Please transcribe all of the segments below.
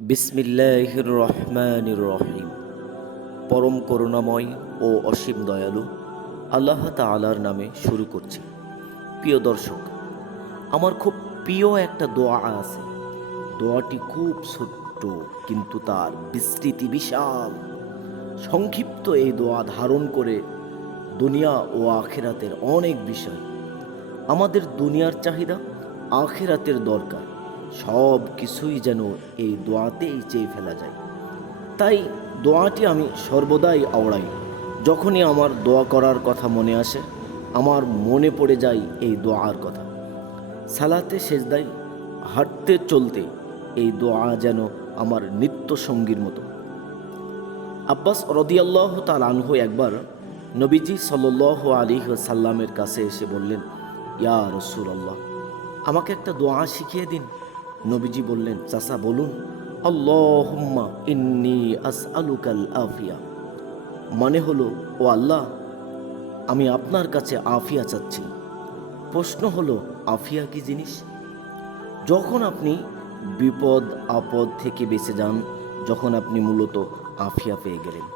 বিসমিল্লাহির রহমানির রহিম। পরম করুণাময় ও অসীম দয়ালু আল্লাহ তাআলার নামে শুরু করছি। প্রিয় দর্শক, আমার খুব প্রিয় একটা দোয়া আছে। দোয়াটি খুব ছোট্ট, কিন্তু তার বিস্তৃতি বিশাল। সংক্ষিপ্ত এই দোয়া ধারণ করে দুনিয়া ও আখিরাতের অনেক বিষয়। আমাদের দুনিয়ার চাহিদা, আখিরাতের দরকার, সব কিছুই যেন এই দোয়াতেই চেয়ে ফেলা যায়। তাই দোয়াটি আমি সর্বদাই আওড়াই। যখনই আমার দোয়া করার কথা মনে আসে, আমার মনে পড়ে যায় এই দোয়ার কথা। সালাতে সেজদায় হাঁটতে চলতে এই দোয়া যেন আমার নিত্য সঙ্গীর মতো। আব্বাস রাদিয়াল্লাহু তাআলা আনহু একবার নবীজি সাল্লাল্লাহু আলাইহি ওয়াসাল্লামের কাছে এসে বললেন, ইয়া রাসূলুল্লাহ, আমাকে একটা দোয়া শিখিয়ে দিন। নবীজি বললেন, চাচা বলুন, আল্লাহুম্মা ইন্নী আসআলুকাল আফিয়া। মানে হলো, ও আল্লাহ, আমি আপনার কাছে আফিয়া চাচ্ছি। প্রশ্ন হলো, আফিয়া কি জিনিস? যখন আপনি বিপদ আপদ থেকে বেঁচে যান, যখন আপনি মূলত আফিয়া পেয়ে গেলেন,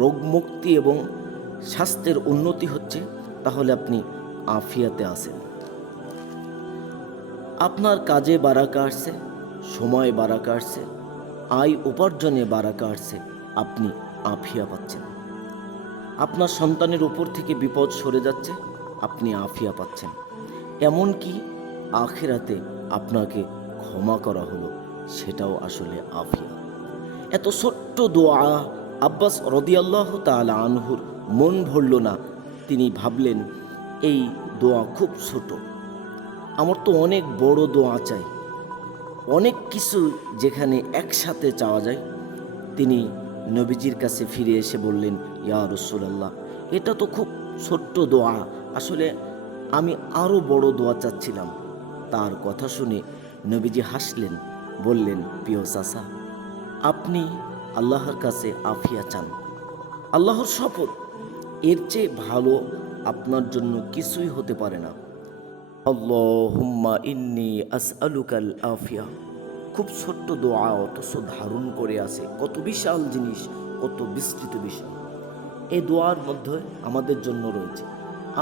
রোগ মুক্তি এবং স্বাস্থ্যের উন্নতি হচ্ছে, তাহলে আপনি আফিয়াতে আছেন। আপনার কাজে বারাকা আসছে, সময় বারাকা আসছে, আয় উপার্জনে বারাকা আসছে, আপনি আফিয়া পাচ্ছেন। আপনার সন্তানের উপর থেকে বিপদ সরে যাচ্ছে, আপনি আফিয়া পাচ্ছেন। এমনকি আখিরাতে আপনাকে ক্ষমা করা হলো, সেটাও আসলে আফিয়া। এত ছোট্ট দোয়া আব্বাস রাদিয়াল্লাহু তাআলা আনহুর মন ভরল না। তিনি ভাবলেন, এই দোয়া খুব ছোট, আমার তো অনেক বড় দোয়া চাই, অনেক কিছু যেখানে একসাথে চাওয়া যায়। তিনি নবীজির কাছে ফিরে এসে বললেন, ইয়া রাসূলুল্লাহ, এটা তো খুব ছোট্ট দোয়া, আসলে আমি আরও বড় দোয়া চাচ্ছিলাম। তার কথা শুনে নবীজি হাসলেন, বললেন, প্রিয় চাচা, আপনি আল্লাহর কাছে আফিয়া চান, আল্লাহর শপথ, এর চেয়ে ভালো আপনার জন্য কিছুই হতে পারে না। আল্লাহুম্মা ইন্নী আসআলুকাল আফিয়া। খুব ছোট্ট দোয়া, অথচ ধারণ করে আছে কত বিশাল জিনিস, কত বিস্তৃত বিষয়। এই দোয়ার মধ্যে আমাদের জন্য রয়েছে,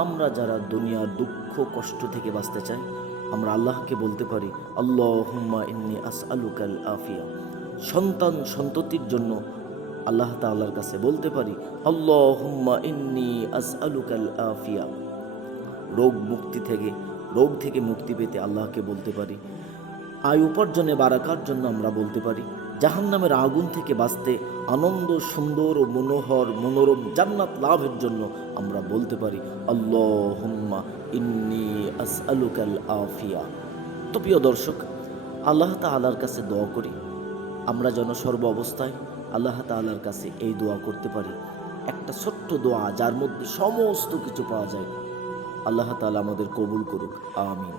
আমরা যারা দুনিয়ার দুঃখ কষ্ট থেকে বাঁচতে চাই, আমরা আল্লাহকে বলতে পারি, আল্লাহুম্মা ইন্নী আসআলুকাল আফিয়া। সন্তান সন্ততির জন্য আল্লাহ তাআলার কাছে বলতে পারি, আল্লাহুম্মা ইন্নী আসআলুকাল আফিয়া। রোগ থেকে মুক্তি পেতে আল্লাহকে বলতে পারি। আয় উপার্জনে বারাকার জন্য আমরা বলতে পারি। জাহান্নামের আগুন থেকে বাঁচতে, আনন্দ সুন্দর ও মনোরম জান্নাত লাভের জন্য আমরা বলতে পারি, আল্লাহুম্মা ইন্নী আসআলুকাল আফিয়া। তো প্রিয় দর্শক, আল্লাহ তাআলার কাছে দোয়া করি, আমরা যেন সর্ব অবস্থায় আল্লাহ তাআলার কাছে এই দোয়া করতে পারি। একটা ছোট্ট দোয়া, যার মধ্যে সমস্ত কিছু পাওয়া যায়। আল্লাহ তাআলা আমাদের কবুল করুক, আমিন।